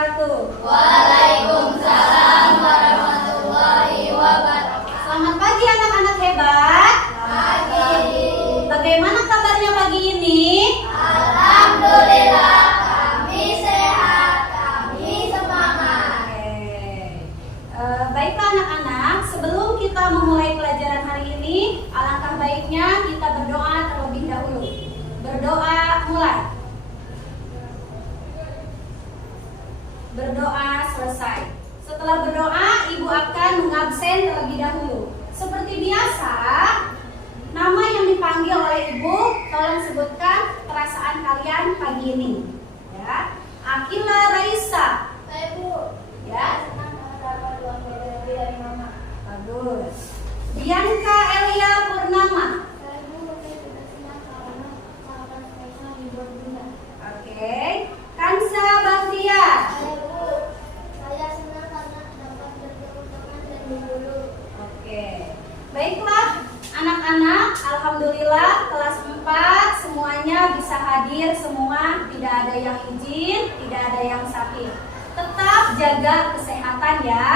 wabarakatuh. Waalaikumsalam warahmatullahi wabarakatuh. Selamat pagi anak-anak hebat. Pagi. Bagaimana kabarnya pagi ini? Alhamdulillah, kami sehat, kami semangat. Baiklah anak-anak, sebelum kita memulai pelajaran hari ini, alangkah baiknya kita berdoa terlebih dahulu. Berdoa mulai. Berdoa selesai. Setelah berdoa, ibu akan mengabsen terlebih dahulu. Seperti biasa, nama yang dipanggil oleh ibu, tolong sebutkan perasaan kalian pagi ini. Ya, Akila Raisa. Saya Bu. Ya, Senang dapat uang dari Mama. bagus. Bianca Elia Purnama. Saya Bu, saya tidak senang karena sahabat spesial libur Bunda. Oke. Kansa Baktia. Saya Bu, saya senang karena dapat bertemu teman dan guru. Oke. Baiklah anak-anak, alhamdulillah kelas 4 semuanya bisa hadir semua, tidak ada yang izin, tidak ada yang sakit. Tetap jaga kesehatan ya.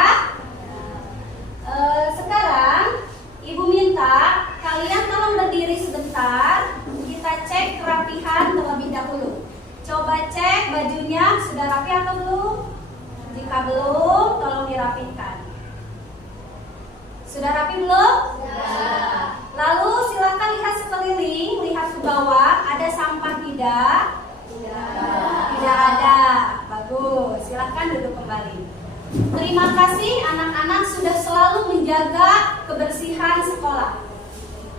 Sekarang ibu minta kalian tolong berdiri sebentar, kita cek kerapihan terlebih dahulu. Coba cek bajunya sudah rapi atau belum? Jika belum, tolong dirapihkan. Sudah rapi belum? Ya. Lalu silakan lihat sekeliling, lihat ke bawah, ada sampah tidak? Tidak ada. Bagus. Silakan duduk kembali. Terima kasih anak-anak sudah selalu menjaga kebersihan sekolah,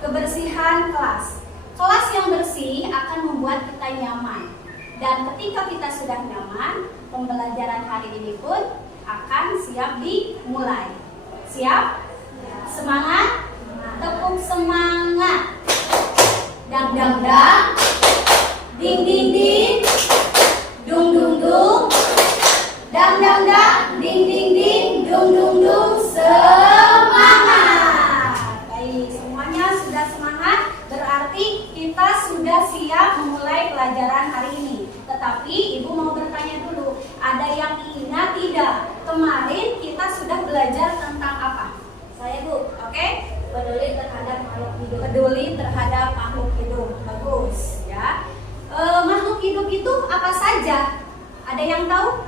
kebersihan kelas. Kelas yang bersih akan membuat kita nyaman. Dan ketika kita sudah nyaman, pembelajaran hari ini pun akan siap dimulai. Siap? Semangat? Tepuk semangat. Dang dang dang. Ding ding ding. Dung dung dung. Dang dang dang. Ding ding ding. Dung dung dung. Semangat. Baik, semuanya sudah semangat. Berarti kita sudah siap memulai pelajaran hari ini. Tetapi ibu mau bertanya dulu, ada yang ingat tidak? Kemarin kita sudah belajar tentang apa? Saya Bu, oke? Peduli terhadap makhluk hidup. Peduli terhadap makhluk hidup, bagus ya. Makhluk hidup itu apa saja? Ada yang tahu?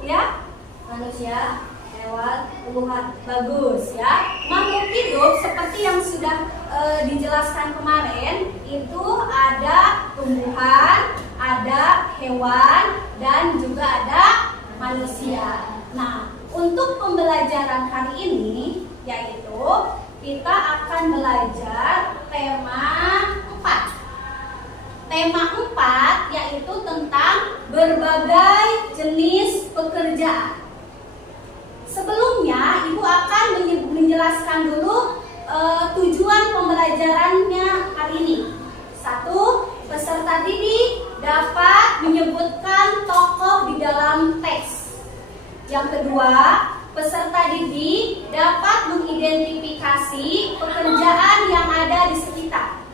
Ya? Manusia, hewan, tumbuhan, bagus ya. Makhluk hidup seperti yang sudah dijelaskan kemarin, itu ada tumbuhan, ada hewan, dan juga ada manusia. Nah, untuk pembelajaran hari ini yaitu kita akan belajar tema 4. Tema 4 yaitu tentang berbagai jenis pekerjaan. Sebelumnya ibu akan menjelaskan dulu tujuan pembelajarannya hari ini. 1. Peserta didik dapat menyebutkan tokoh di dalam teks. Yang kedua, peserta didik dapat mengidentifikasi pekerjaan yang ada di sekitar.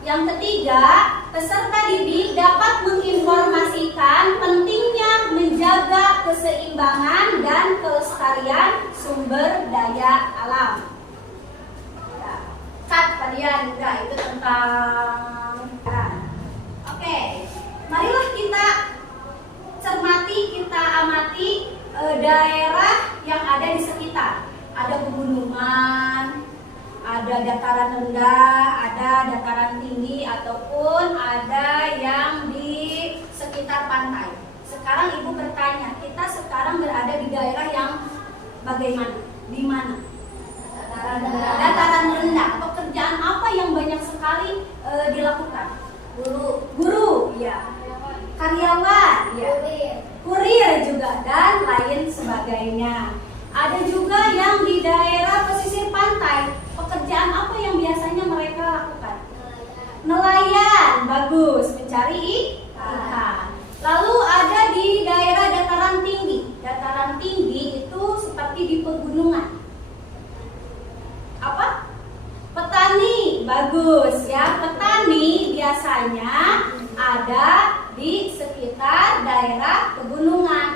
Yang ketiga, peserta didik dapat menginformasikan pentingnya menjaga keseimbangan dan kelestarian sumber daya alam. Cut kalian udah itu tentang. Oke, marilah kita cermati, kita amati daerah yang ada di sekitar. Ada pegunungan, ada dataran rendah, ada dataran tinggi, ataupun ada yang di sekitar pantai. Sekarang ibu bertanya, kita sekarang berada di daerah yang bagaimana? Di mana? Dataran rendah. Pekerjaan apa yang banyak sekali dilakukan? Guru, ya. Karyawan, ya. Kurir juga, dan lain sebagainya. Ada juga yang di daerah pesisir pantai. Pekerjaan apa yang biasanya mereka lakukan? Nelayan, bagus, mencari ikan. Lalu ada di daerah dataran tinggi. Dataran tinggi itu seperti di pegunungan. Apa? Petani, bagus ya. Petani biasanya ada di sekitar daerah pegunungan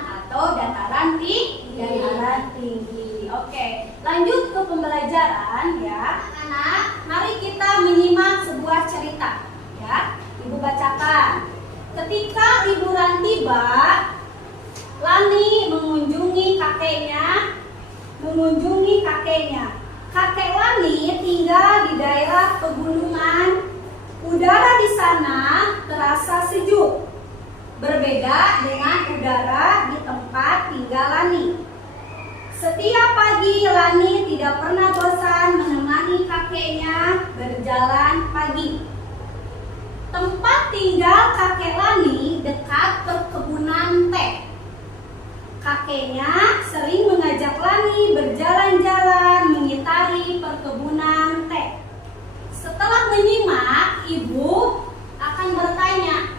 Ketika liburan tiba, Lani mengunjungi kakeknya. Kakek Lani tinggal di daerah pegunungan. Udara di sana terasa sejuk, berbeda dengan udara di tempat tinggal Lani. Setiap pagi Lani tidak pernah bosan menemani kakeknya berjalan pagi. Tempat tinggal kakek Lani dekat perkebunan teh. Kakeknya sering mengajak Lani berjalan-jalan mengitari perkebunan teh. Setelah menyimak, ibu akan bertanya,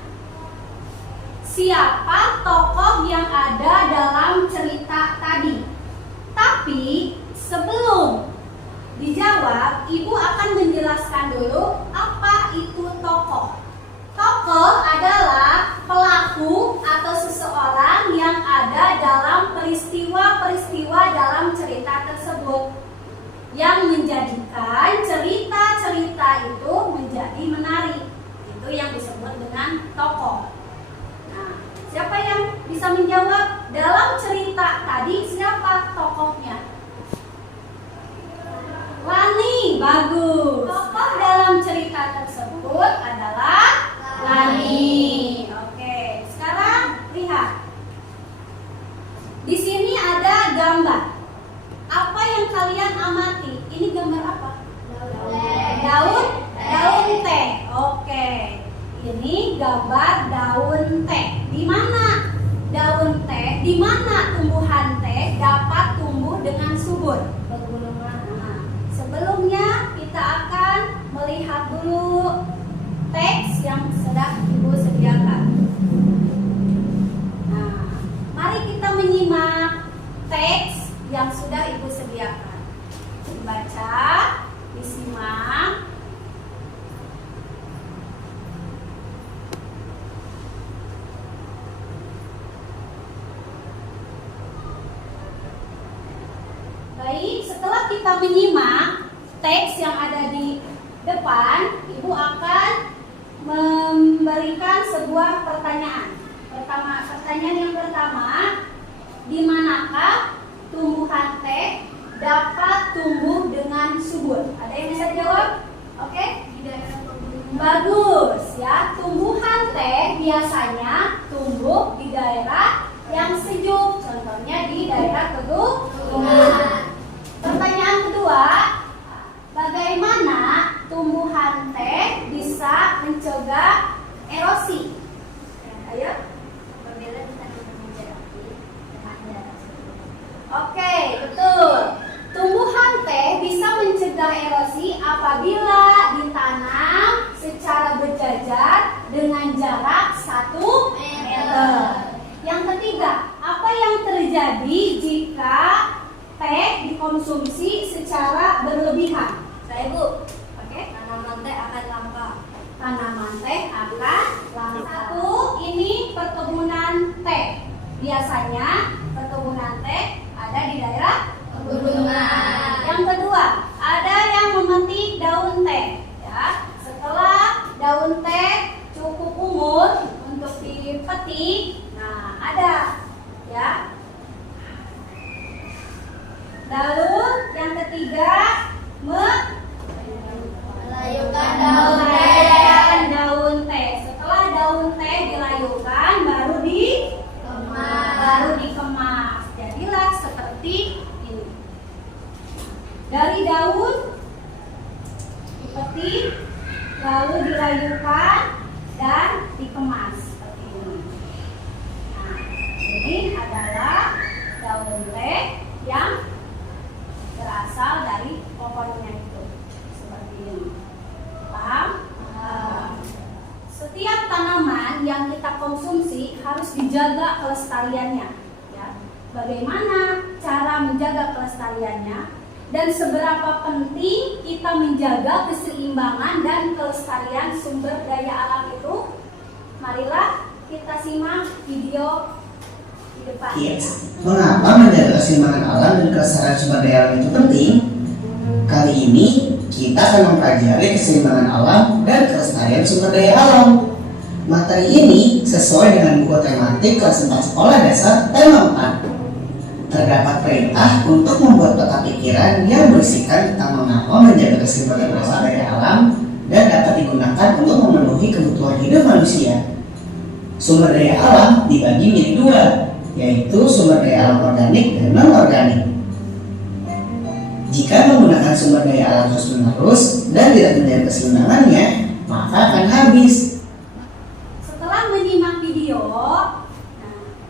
siapa tokoh yang ada dalam cerita tadi? Tapi sebelum dijawab, ibu akan menjelaskan dulu apa itu tokoh. Tokoh adalah pelaku atau seseorang yang ada dalam peristiwa-peristiwa dalam cerita tersebut, yang menjadikan cerita-cerita itu menjadi menarik. Itu yang disebut dengan tokoh. Nah, siapa yang bisa menjawab? Dalam cerita tadi siapa tokohnya? Lani, bagus. Tokoh dalam cerita tersebut adalah Lani. Oke, sekarang lihat. Di sini ada gambar. Apa yang kalian amati? Ini gambar apa? Daun teh. Oke. Ini gambar daun teh. Di mana daun teh? Di mana tumbuhan teh dapat tumbuh dengan subur? Pegunungan. Nah, sebelumnya kita akan melihat dulu teks yang sudah ibu sediakan. Nah, mari kita menyimak teks yang sudah ibu sediakan. Dibaca, disimak. Baik, setelah kita menyimak teks yang ada di depan, ibu akan memberikan sebuah pertanyaan. Pertanyaan yang pertama, di manakah tumbuhan teh dapat tumbuh dengan subur? Ada yang bisa jawab? Oke? Di daerah pegunungan. Bagus ya. Tumbuhan teh biasanya tumbuh di daerah yang sejuk. Contohnya di daerah pegunungan. Pertanyaan kedua, bagaimana tumbuhan teh bisa mencegah erosi? Ayo. Oke, betul. Tumbuhan teh bisa mencegah erosi apabila ditanam secara berjajar dengan jarak 1 meter. Yang ketiga, apa yang terjadi jika teh dikonsumsi secara berlebihan? Saya Bu. Oke. Tanaman teh akan langka. Tanaman teh akan langka. Satu, ini perkebunan teh. Biasanya perkebunan teh ada di daerah pegunungan. Yang kedua, ada yang memetik daun teh. Ya, setelah daun teh cukup umur untuk dipetik, nah ada, ya. Lalu yang ketiga, melayukan daun teh. Setelah daun teh dilayukan, baru dikemas. Jadilah seperti ini. Dari daun dipetik, lalu dilayukan dan dikemas seperti ini. Nah, ini adalah daun teh yang berasal dari pohonnya itu, seperti ini. Paham? Setiap tanaman yang kita konsumsi harus dijaga kelestariannya. Ya. Bagaimana cara menjaga kelestariannya dan seberapa penting kita menjaga keseimbangan dan kelestarian sumber daya alam itu? Marilah kita simak video di depan. Yes. Mengapa menjaga keseimbangan alam dan kelestarian sumber daya alam itu penting? Kali ini kita akan mempelajari keseimbangan alam dan kelestarian sumber daya alam. Materi ini sesuai dengan buku tematik kelas 4 sekolah dasar tema 4. Terdapat perintah untuk membuat peta pikiran yang berisikan tentang mengapa menjaga keseimbangan sumber daya alam dan dapat digunakan untuk memenuhi kebutuhan hidup manusia. Sumber daya alam dibagi menjadi dua, yaitu sumber daya alam organik dan non-organik. Jika menggunakan sumber daya alam terus-menerus dan tidak menjaga keseimbangannya, maka akan habis. Setelah menyimak video,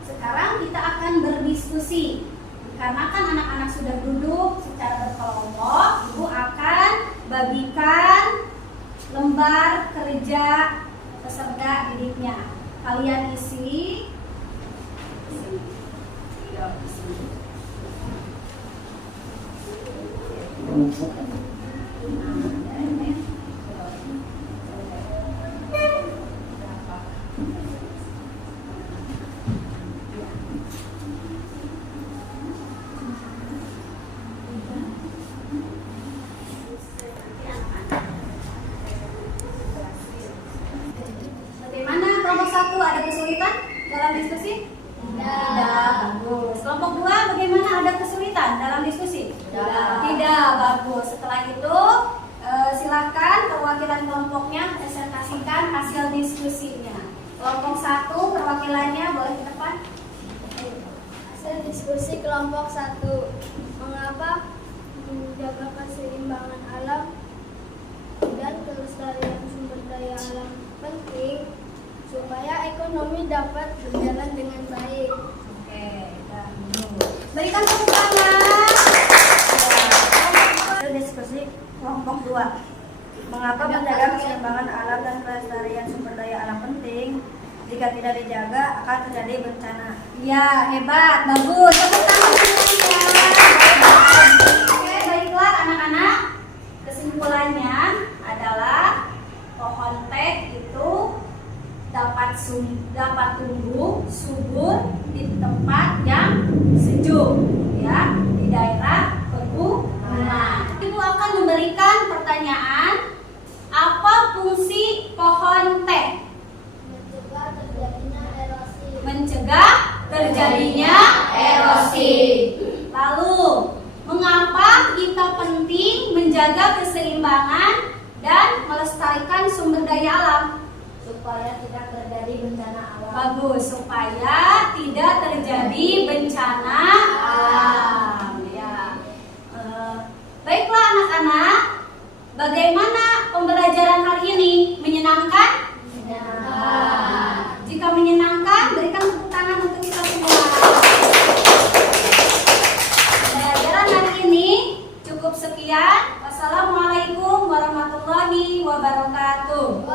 sekarang kita akan berdiskusi. Karena kan anak-anak sudah duduk secara berkelompok, Ibu akan bagikan lembar kerja peserta didiknya. Kalian isi. Bagaimana kelompok 1 ada kesulitan dalam diskusi? Tidak, bagus. Kelompok 2 bagaimana, ada kesulitan dalam diskusi? Tidak, bagus. Setelah itu silakan perwakilan kelompoknya presentasikan hasil diskusinya. Kelompok 1 perwakilannya boleh ke depan. Hasil diskusi kelompok 1. Mengapa menjaga keseimbangan alam dan kelestarian sumber daya alam penting supaya ekonomi dapat berjalan dengan baik. Oke, dan berikan tepuk tangan. Hasil diskusi kelompok 2. Mengapa menjaga keseimbangan alam dan kelestarian sumber daya alam penting? Jika tidak dijaga akan terjadi bencana. Ya, hebat, bagus. Tepuk tangan semuanya. Oke, baiklah anak-anak. Kesimpulannya adalah pohon teh itu dapat tumbuh subur di tempat yang sejuk, ya, di daerah pegunungan. Ibu akan memberikan pertanyaan, apa fungsi pohon teh? Mencegah terjadinya erosi. Mencegah terjadinya erosi. Lalu, mengapa kita penting menjaga keseimbangan dan melestarikan sumber daya alam? Supaya tidak terjadi bencana alam. Bagus, supaya tidak terjadi bencana alam. Ya. Baiklah anak-anak, bagaimana pembelajaran hari ini? Menyenangkan? Menyenangkan. Jika menyenangkan, berikan tepuk tangan untuk kita semua. Pembelajaran hari ini cukup sekian. Wassalamualaikum warahmatullahi wabarakatuh.